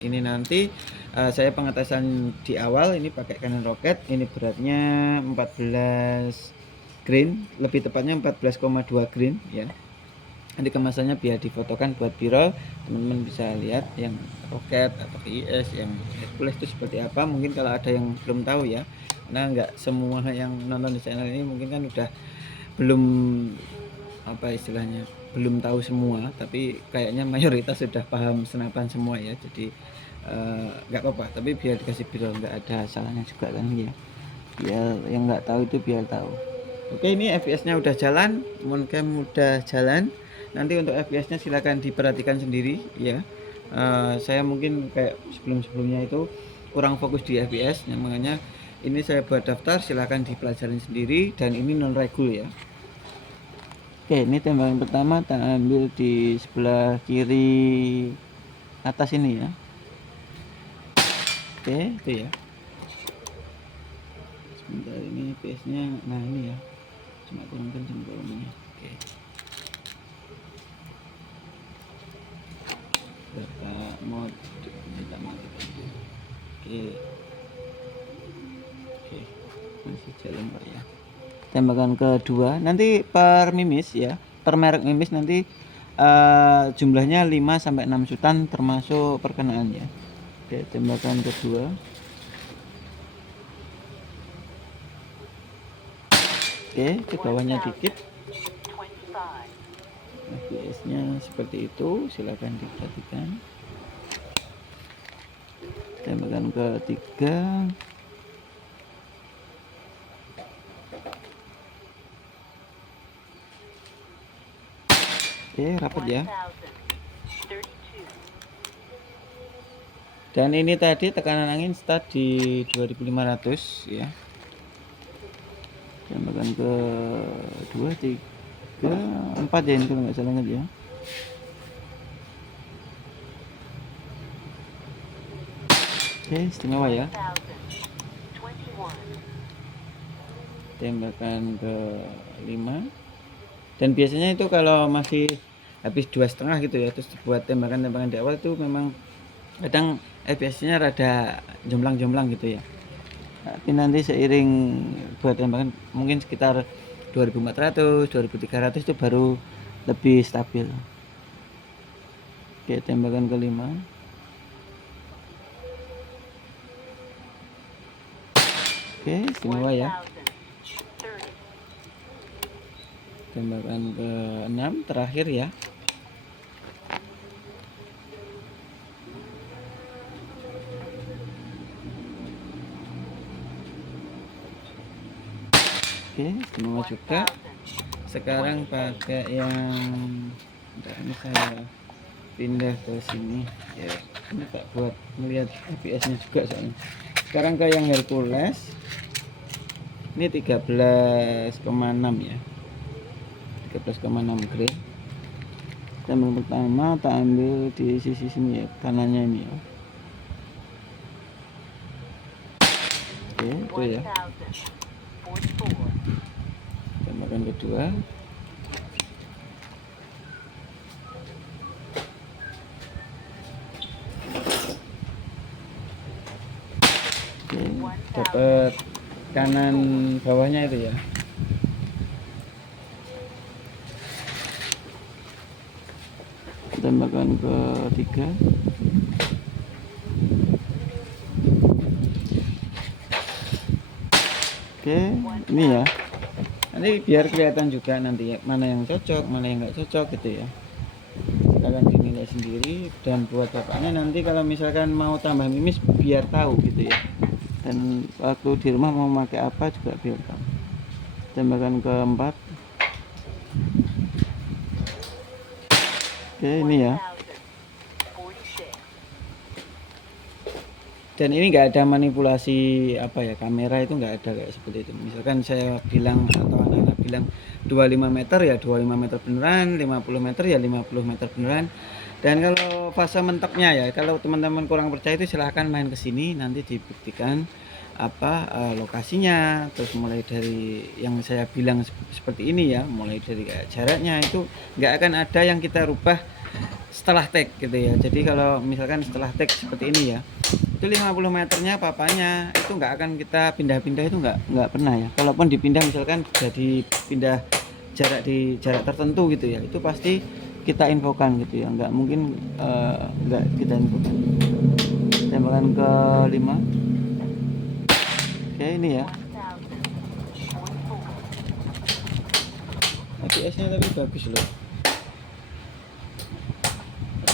Ini nanti saya pengetesan di awal ini pakai Canon Rocket, ini beratnya 14 grain, lebih tepatnya 14,2 grain ya. Nanti kemasannya biar difotokan buat viral, teman-teman bisa lihat yang Rocket atau IS, yang Hercules itu seperti apa. Mungkin kalau ada yang belum tahu ya, karena nggak semua yang nonton di channel ini mungkin kan udah belum apa istilahnya, belum tahu semua, tapi kayaknya mayoritas sudah paham senapan semua ya. Jadi nggak apa-apa, tapi biar dikasih viral, nggak ada salahnya juga kan ya, biar yang nggak tahu itu biar tahu. Oke, ini FPS nya udah jalan, moncam udah jalan. Nanti untuk FPS nya silahkan diperhatikan sendiri ya. Saya mungkin kayak sebelum-sebelumnya itu kurang fokus di FPS, makanya ini saya buat daftar, silahkan dipelajarin sendiri, dan ini non regul ya. Oke, ini tembakan pertama tak ambil di sebelah kiri atas ini ya. Oke, itu ya. Sebentar, ini FPS nya, nah ini ya, cuma kurangkan volumenya. Oke, berapa mode kita matikan. Oke, masih jalan Pak ya. Tembakan kedua nanti per mimis ya, per merek mimis nanti jumlahnya 5-6 sutan termasuk perkenaan ya. Oke, tembakan kedua. Oke, ke bawahnya dikit. FPS nya seperti itu, silahkan diperhatikan. Tembakan ketiga. Oke, rapat ya. Dan ini tadi tekanan angin start di 2500 ya. Tembakan ke 2, 3, 4 ya, ini kalau nggak salah ya. Oke, istimewa ya. Tembakan ke 5. Dan biasanya itu kalau masih habis 2,5 gitu ya, terus buat tembakan-tembakan di awal itu memang kadang FPS-nya rada jomplang-jomplang gitu ya. Tapi nanti seiring buat tembakan mungkin sekitar 2400, 2300 itu baru lebih stabil. Oke, tembakan kelima. Oke, istimewa ya. Tembakan ke-6 terakhir ya. Oke, istimewa juga. Sekarang pakai yang ini saya pindah ke sini ya. Ini Pak buat melihat FPS nya juga soalnya. Sekarang ke yang Hercules. Ini 13,6 ya. 13,6 grain. Tembakan pertama tak ambil di sisi sini ya, kanannya ini ya. Oke, itu ya. Tembakan kedua. Oke, dapat kanan bawahnya itu ya. Tembakan ketiga. Oke, ini ya. Nanti biar kelihatan juga nanti ya, mana yang cocok, mana yang nggak cocok gitu ya. Kalian dinilai sendiri, dan buat bapaknya nanti kalau misalkan mau tambah mimis biar tahu gitu ya. Dan waktu di rumah mau pakai apa juga biar tahu. Tembakan keempat. Oke, ini ya. Dan ini nggak ada manipulasi apa ya, kamera itu nggak ada kayak seperti itu. Misalkan saya bilang atau anak-anak bilang 25 meter ya 25 meter beneran, 50 meter ya 50 meter beneran. Dan kalau fase mentoknya ya, kalau teman-teman kurang percaya itu silahkan main ke sini, nanti dibuktikan apa lokasinya. Terus mulai dari yang saya bilang seperti ini ya, mulai dari kayak jaraknya itu nggak akan ada yang kita rubah setelah tag gitu ya. Jadi kalau misalkan setelah tag seperti ini ya, itu 50 meternya papanya itu nggak akan kita pindah-pindah, itu nggak pernah ya. Kalaupun dipindah misalkan jadi pindah di jarak tertentu gitu ya, itu pasti kita infokan gitu ya, nggak mungkin nggak kita infokan. Tembakan ke 5. Oke, ini ya. FPS nya tapi bagus loh.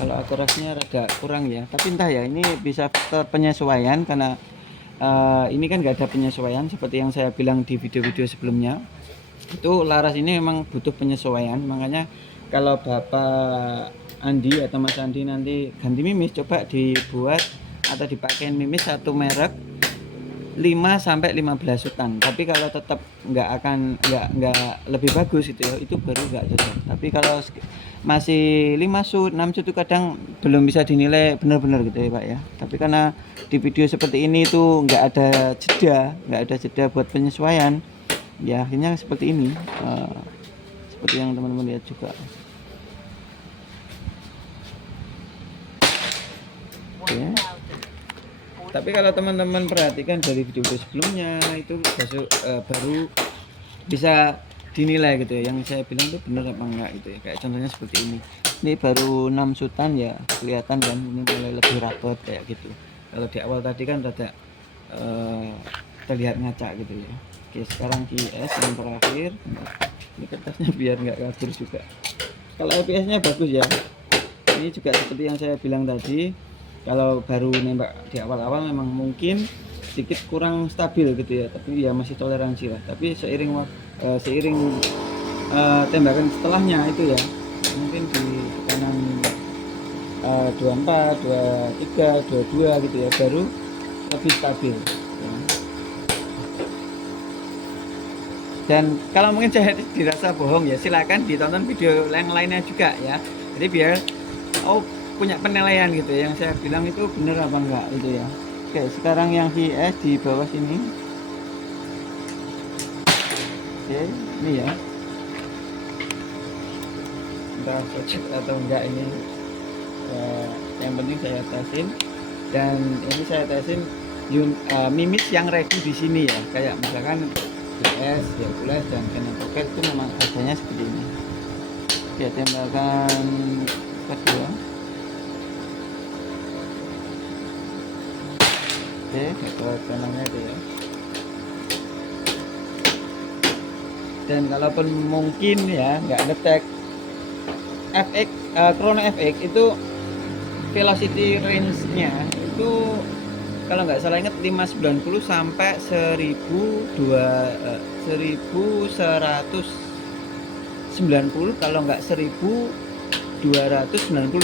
Kalau akurasinya rada kurang ya, tapi entah ya, ini bisa faktor penyesuaian karena ini kan nggak ada penyesuaian seperti yang saya bilang di video-video sebelumnya. Itu laras ini memang butuh penyesuaian, makanya kalau Bapak Andi atau Mas Andi nanti ganti mimis, coba dibuat atau dipakein mimis satu merek 5 sampai 15 sutan. Tapi kalau tetap nggak lebih bagus itu ya, itu baru nggak cocok. Tapi kalau masih 5 sut, 6 sut itu kadang belum bisa dinilai benar-benar gitu ya Pak ya. Tapi karena di video seperti ini itu nggak ada jeda buat penyesuaian. Ya akhirnya seperti ini, seperti yang teman-teman lihat juga. Oke. Tapi kalau teman-teman perhatikan dari video-video sebelumnya itu baru bisa dinilai gitu ya, yang saya bilang itu benar apa enggak gitu ya. Kayak contohnya seperti ini baru 6 sutan ya, kelihatan kan ini mulai lebih rapet kayak gitu. Kalau di awal tadi kan rada terlihat ngaca gitu ya. Oke, sekarang IS yang terakhir. Ini kertasnya biar nggak kabur juga. Kalau FPS nya bagus ya. Ini juga seperti yang saya bilang tadi, kalau baru nembak di awal-awal memang mungkin sedikit kurang stabil gitu ya, tapi ya masih toleransi lah. Tapi seiring tembakan setelahnya itu ya, mungkin di tekanan 24, 23, 22 gitu ya, baru lebih stabil ya. Dan kalau mungkin saya dirasa bohong ya, silakan ditonton video yang lainnya juga ya. Jadi biar punya penilaian gitu ya, yang saya bilang itu benar apa enggak itu ya. Oke, sekarang yang VS di bawah sini. Oke, ini ya. Entah cocok atau enggak ini. Yang penting saya tesin, dan ini saya tesin mimis yang ready di sini ya. Kayak misalkan VS, Hercules dan Canon Pocket itu memang harganya seperti ini. Oke, tembakan kedua. Oke, ke kanannya itu ya. Dan kalaupun mungkin ya nggak ngetek FX, Chrono FX itu velocity range-nya itu kalau nggak salah ingat 590 sampai 1190, kalau nggak 1290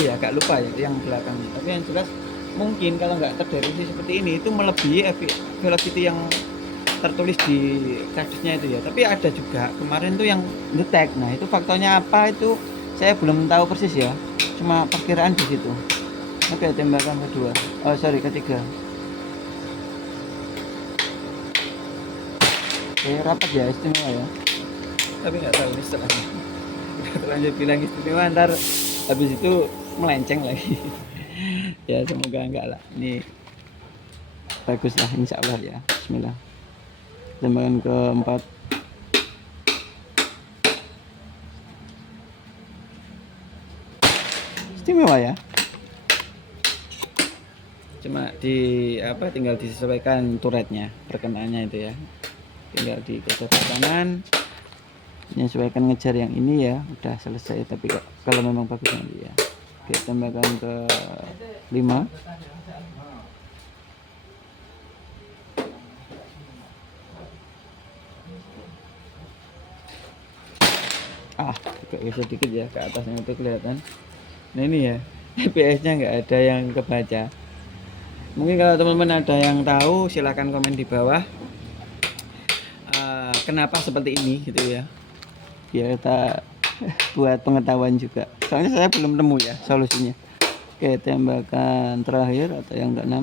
ya, agak lupa ya yang belakangnya. Tapi yang jelas mungkin kalau nggak terdeteksi seperti ini itu melebihi velocity yang tertulis di kardusnya itu ya. Tapi ada juga kemarin tuh yang ngetek. Nah itu faktornya apa itu saya belum tahu persis ya, cuma perkiraan di situ. Oke, tembakan kedua, ketiga. Oke, rapat ya, istimewa ya. Tapi nggak tahu ini setelahnya. Udah terlanjur bilang istimewa, ntar habis itu melenceng lagi. Ya semoga enggak lah, ini bagus lah insya Allah ya. Bismillah. Tembakan keempat. Istimewa ya, cuma tinggal disesuaikan turretnya, perkenaannya itu ya, tinggal digeser ke kanan, menyesuaikan ngejar yang ini ya, udah selesai. Tapi kalau memang bagus nanti ya. Oke, tembakan ke 5. Agak geser dikit ya ke atasnya itu kelihatan. Nah ini ya, FPS nya nggak ada yang kebaca. Mungkin kalau teman-teman ada yang tahu silahkan komen di bawah, kenapa seperti ini gitu ya, biar kita buat pengetahuan juga, soalnya saya belum nemu ya solusinya. Oke, tembakan terakhir atau yang ke-6.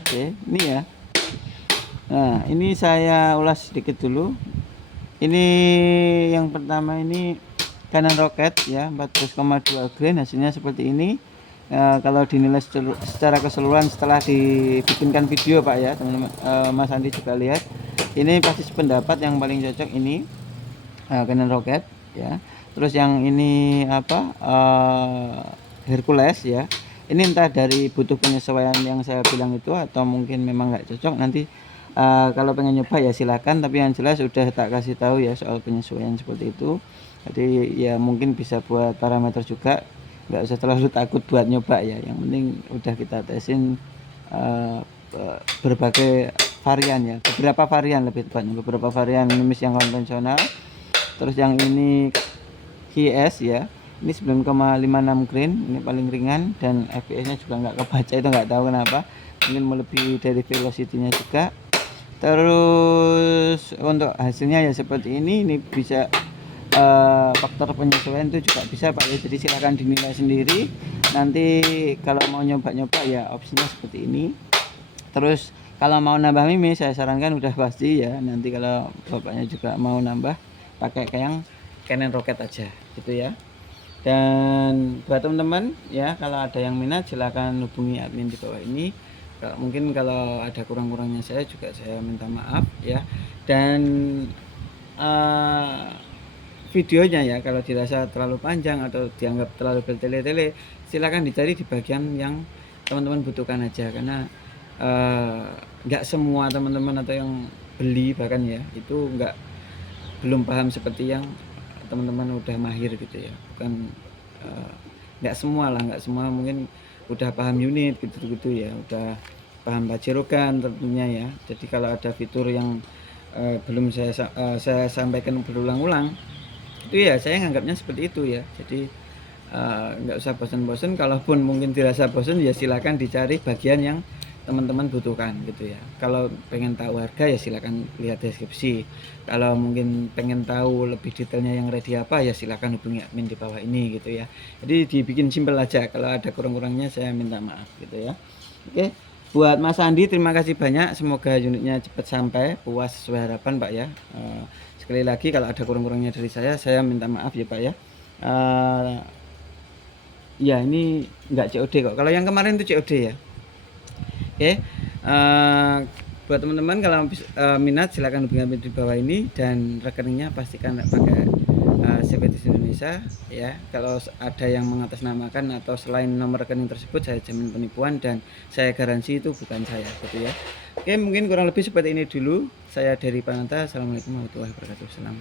Oke, ini ya, Nah, ini saya ulas sedikit dulu. Ini yang pertama ini Canon Rocket ya, 14,2 grain, hasilnya seperti ini. Kalau dinilai secara keseluruhan setelah dibikinkan video Pak ya teman-teman, Mas Andi juga lihat, ini pasti sependapat yang paling cocok ini Canon Rocket ya. Terus yang ini apa, Hercules ya, ini entah dari butuh penyesuaian yang saya bilang itu atau mungkin memang nggak cocok. Nanti kalau pengen nyoba ya silakan, tapi yang jelas udah tak kasih tahu ya soal penyesuaian seperti itu. Jadi ya mungkin bisa buat parameter juga, nggak usah terlalu takut buat nyoba ya, yang penting udah kita tesin berbagai varian ya, beberapa varian lebih tepatnya, beberapa varian minimis yang konvensional. Terus yang ini KS ya, ini 9,56 grain, ini paling ringan dan FPS nya juga nggak kebaca, itu nggak tahu kenapa, mungkin melebihi dari velocity nya juga. Terus untuk hasilnya ya seperti ini bisa faktor penyesuaian itu juga bisa Pak ya, jadi silakan dinilai sendiri nanti kalau mau nyoba-nyoba ya, opsinya seperti ini. Terus kalau mau nambah mimi saya sarankan udah pasti ya, nanti kalau bapaknya juga mau nambah pakai yang Canon Rocket aja gitu ya. Dan buat teman-teman ya, kalau ada yang minat silakan hubungi admin di bawah ini. Mungkin kalau ada kurang-kurangnya saya juga saya minta maaf ya. Dan videonya ya, kalau dirasa terlalu panjang atau dianggap terlalu bertele-tele, silakan dicari di bagian yang teman-teman butuhkan aja, karena nggak semua teman-teman atau yang beli bahkan ya itu belum paham seperti yang teman-teman udah mahir gitu ya. Bukan nggak semua lah, nggak semua mungkin udah paham unit gitu-gitu ya, udah paham pajerokan tentunya ya. Jadi kalau ada fitur yang belum saya sampaikan berulang-ulang, itu ya saya nganggapnya seperti itu ya. Jadi nggak usah bosan-bosan, kalaupun mungkin dirasa bosan ya silakan dicari bagian yang teman-teman butuhkan gitu ya. Kalau pengen tahu harga ya silakan lihat deskripsi. Kalau mungkin pengen tahu lebih detailnya yang ready apa ya silakan hubungi admin di bawah ini gitu ya. Jadi dibikin simpel aja, kalau ada kurang-kurangnya saya minta maaf gitu ya. Oke, buat Mas Andi terima kasih banyak, semoga unitnya cepat sampai puas sesuai harapan Pak ya. Sekali lagi kalau ada kurang-kurangnya dari saya minta maaf ya Pak ya. Ya ini nggak COD kok, kalau yang kemarin itu COD ya. Oke, buat teman-teman kalau minat silakan hubungi di bawah ini, dan rekeningnya pastikan pakai CVTis Indonesia ya. Kalau ada yang mengatasnamakan atau selain nomor rekening tersebut, saya jamin penipuan dan saya garansi itu bukan saya gitu ya. Oke, mungkin kurang lebih seperti ini dulu. Saya dari Pananta. Assalamualaikum warahmatullahi wabarakatuh. Salam.